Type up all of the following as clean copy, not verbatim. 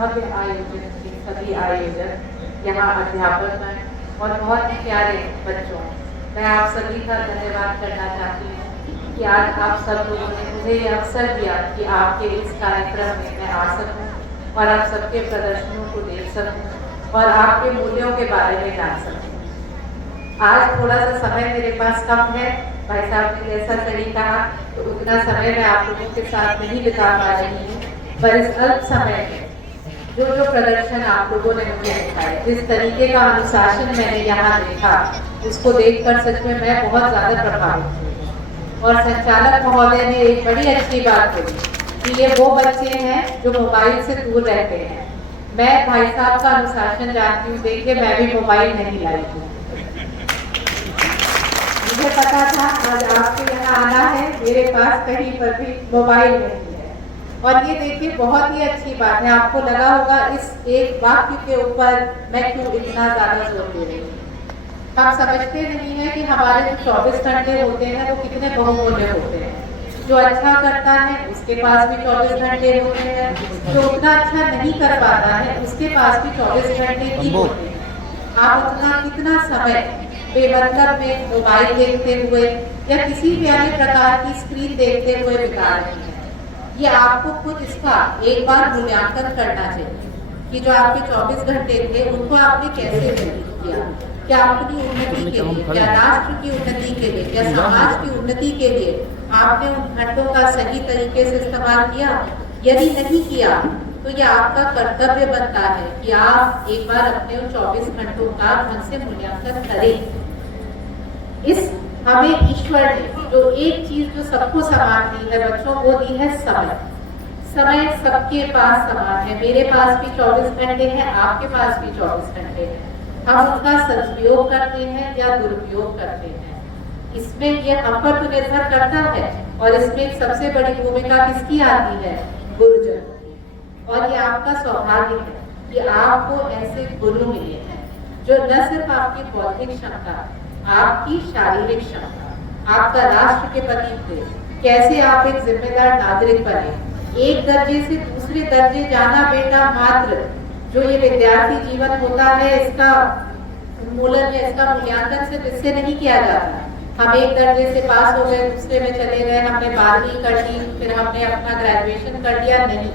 भव्य आयोजन के सभी आयोजक, यहाँ अध्यापक और बहुत ही प्यारे बच्चों, मैं आप सभी का धन्यवाद करना चाहती हूँ कि आज आप सब लोगों ने मुझे ये अवसर दिया कि आपके इस कार्यक्रम में मैं आ सकूँ और आप सबके प्रदर्शनों को देख सकूँ और आपके मूल्यों के बारे में जान सकूँ। आज थोड़ा सा समय मेरे पास कम है, भाई साहब ने जैसा सही कहा, तो उतना समय मैं आप लोगों के साथ नहीं बिता पा रही हूँ, पर इस अल्प समय में जो प्रदर्शन आप लोगों ने मुझे दिखाए, जिस तरीके का अनुशासन मैंने यहाँ देखा, उसको देखकर सच में मैं बहुत ज़्यादा प्रभावित हुई। और संचालक महोदय ने एक बड़ी अच्छी बात बोली कि ये वो बच्चे हैं जो मोबाइल से दूर रहते हैं। मैं भाई साहब का अनुशासन जानती हूँ, देखिए मैं भी मोबाइल नहीं लाई हूँ। मुझे पता था आज आपके यहाँ आना है, मेरे पास कहीं पर भी मोबाइल नहीं है। और ये देखिए बहुत ही अच्छी बात है, आपको लगा होगा इस एक वाक्य के ऊपर मैं क्यों इतना ज़्यादा जोर दे रही हूँ। हम समझते नहीं है कि हमारे जो 24 घंटे होते हैं वो कितने बहुमूल्य होते हैं। जो अच्छा करता है उसके पास भी 24 घंटे होते हैं, जो उतना अच्छा नहीं कर पाता है उसके पास भी 24 घंटे ही होते हैं। आप उतना कितना समय बेमतलब में मोबाइल देखते हुए या किसी भी अन्य प्रकार की स्क्रीन देखते हुए बिता रहे हैं, ये आपको खुद इसका एक बार मूल्यांकन करना चाहिए कि जो आपके 24 घंटे थे उनको आपने कैसे व्यतीत किया। क्या अपनी उन्नति के लिए, क्या राष्ट्र की उन्नति के लिए, क्या समाज की उन्नति के लिए आपने उन घंटों का सही तरीके से इस्तेमाल किया? यदि नहीं किया तो यह आपका कर्तव्य बनता है कि आप एक बार अपने उन 24 घंटों का ढंग से मूल्यांकन करें। इस हमें ईश्वर ने जो एक चीज जो सबको समान दी है बच्चों, वो दी है समय। समय सबके पास समान है, मेरे पास भी 24 घंटे हैं, आपके पास भी 24 घंटे हैं। हम उनका सदुपयोग करते हैं या दुरुपयोग करते हैं, इसमें यह हम पर तो निर्भर करता है। और इसमें एक सबसे बड़ी भूमिका किसकी आती है? गुरुजन की। और ये आपका सौभाग्य है कि आपको ऐसे गुरु मिले हैं जो न सिर्फ आपकी बौद्धिक क्षमता, आपकी शारीरिक क्षमता, आपका राष्ट्र के प्रति प्रेम, कैसे आप एक जिम्मेदार नागरिक बने, एक दर्जे से दूसरे दर्जे जाना बेटा मात्र जो ये विद्यार्थी जीवन होता है, इसका उन्मूलन या इसका मूल्यांकन सिर्फ इससे नहीं किया जाता। हम एक दर्जे से पास हो गए, दूसरे में चले गए, हमने 12वीं कर ली, फिर हमने अपना ग्रेजुएशन कर लिया, नहीं।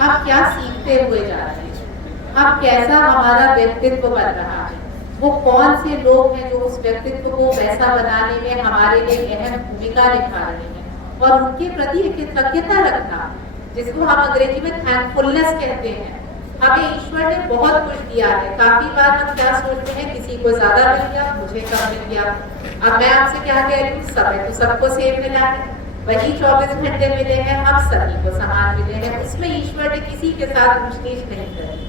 हम क्या सीखते हुए जा रहे हैं, हम कैसा हमारा व्यक्तित्व बन रहा है, वो कौन से लोग हैं जो उस व्यक्तित्व को वैसा बनाने में हमारे लिए अहम भूमिका निभा रहे हैं, और उनके प्रति कृतज्ञता रखना, जिसको हम अंग्रेजी में थैंकफुलनेस कहते हैं। हमें ईश्वर ने बहुत कुछ दिया है। काफी बार हम क्या सोचते हैं, किसी को ज्यादा मिल गया, मुझे कम मिल गया। अब मैं आपसे क्या कह रही हूँ, समय तो सबको सेम मिला है, वही 24 घंटे मिले हैं, हम सभी को समान मिले हैं, उसमें ईश्वर ने किसी के साथ ऊंच नीच नहीं करी।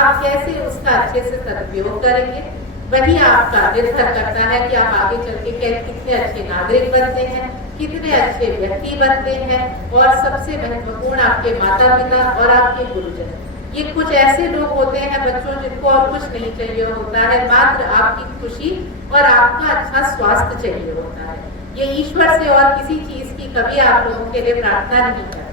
आप कैसे उसका अच्छे से सदुपयोग करेंगे, वही आपका निर्भर करता है कि आप आगे चल के कितने अच्छे नागरिक बनते हैं, कितने अच्छे व्यक्ति बनते हैं। और सबसे महत्वपूर्ण आपके माता पिता और आपके गुरुजन, ये कुछ ऐसे लोग होते हैं बच्चों जिनको और कुछ नहीं चाहिए होता है, मात्र आपकी खुशी और आपका अच्छा स्वास्थ्य चाहिए होता है। ये ईश्वर से और किसी चीज की कभी आप लोगों के लिए प्रार्थना नहीं करते।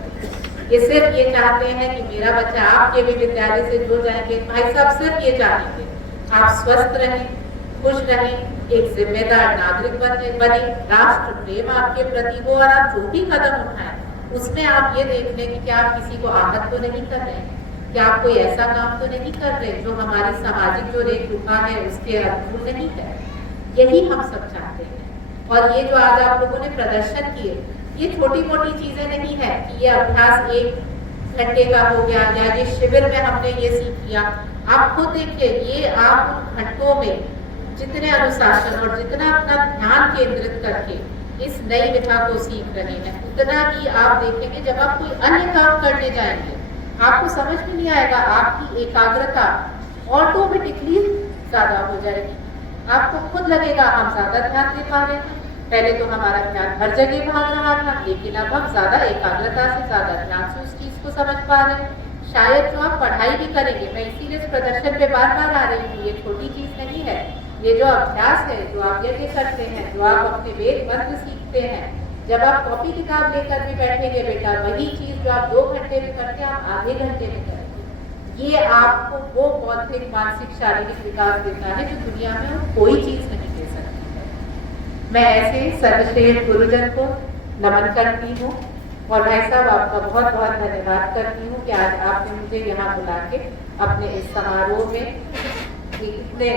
ये सिर्फ ये चाहते हैं कि मेरा बच्चा आपके भी विद्यालय से जुड़ जाएंगे। भाई साहब सिर्फ ये चाहेंगे आप स्वस्थ रहें, खुश रहें, एक जिम्मेदार नागरिक बने, राष्ट्र प्रेम आपके प्रति हो, और आप जो भी कदम उठाएं उसमें आप ये देख लें कि क्या आप किसी को आहत तो नहीं कर रहे हैं, क्या आप कोई ऐसा काम तो नहीं कर रहे जो हमारी सामाजिक जो रेख रुखा है उसके अनुकूल नहीं है। यही हम सब चाहते हैं। और ये जो आज आप लोगों ने प्रदर्शन किए, ये छोटी मोटी चीजें नहीं है कि ये अभ्यास 1 घंटे का हो गया या ये शिविर में हमने ये सीख लिया। आप खुद देखिए, ये आप उन घंटों में जितने अनुशासन और जितना अपना ध्यान केंद्रित करके इस नई विधा को सीख रहे हैं, उतना ही आप देखेंगे जब आप कोई अन्य काम करने जाएंगे आपको समझ में नहीं आएगा, आपकी एकाग्रता ऑटोमेटिकली ज्यादा हो जाएगी। आपको खुद लगेगा हम ज्यादा ध्यान दे पा रहे हैं। पहले तो हमारा ध्यान हर जगह भाग रहा था, लेकिन अब हम ज्यादा एकाग्रता से, ज्यादा ध्यान से उस चीज को समझ पा रहे हैं। शायद जो आप पढ़ाई भी करेंगे, मैं इसीलिए इस प्रदर्शन पे बार बार आ रही हूँ, ये छोटी चीज नहीं है। ये जो अभ्यास है, जो आप यज्ञ करते हैं, जो आप अपने वेद मंत्र सीखते हैं, जब आप कॉपी किताब लेकर भी बैठेंगे बेटा, वही चीज जो आप 2 घंटे में करते हैं आप आधे घंटे में करेंगे। ये आपको वो बौद्धिक, मानसिक, शारीरिक विकास देता है जो दुनिया में और कोई चीज नहीं दे सकती है। मैं ऐसे सर्वश्रेष्ठ गुरुजन को नमन करती हूँ और भाई साहब आपका बहुत बहुत धन्यवाद करती हूँ कि आज आपने मुझे यहाँ बुला के अपने इस समारोह में इतने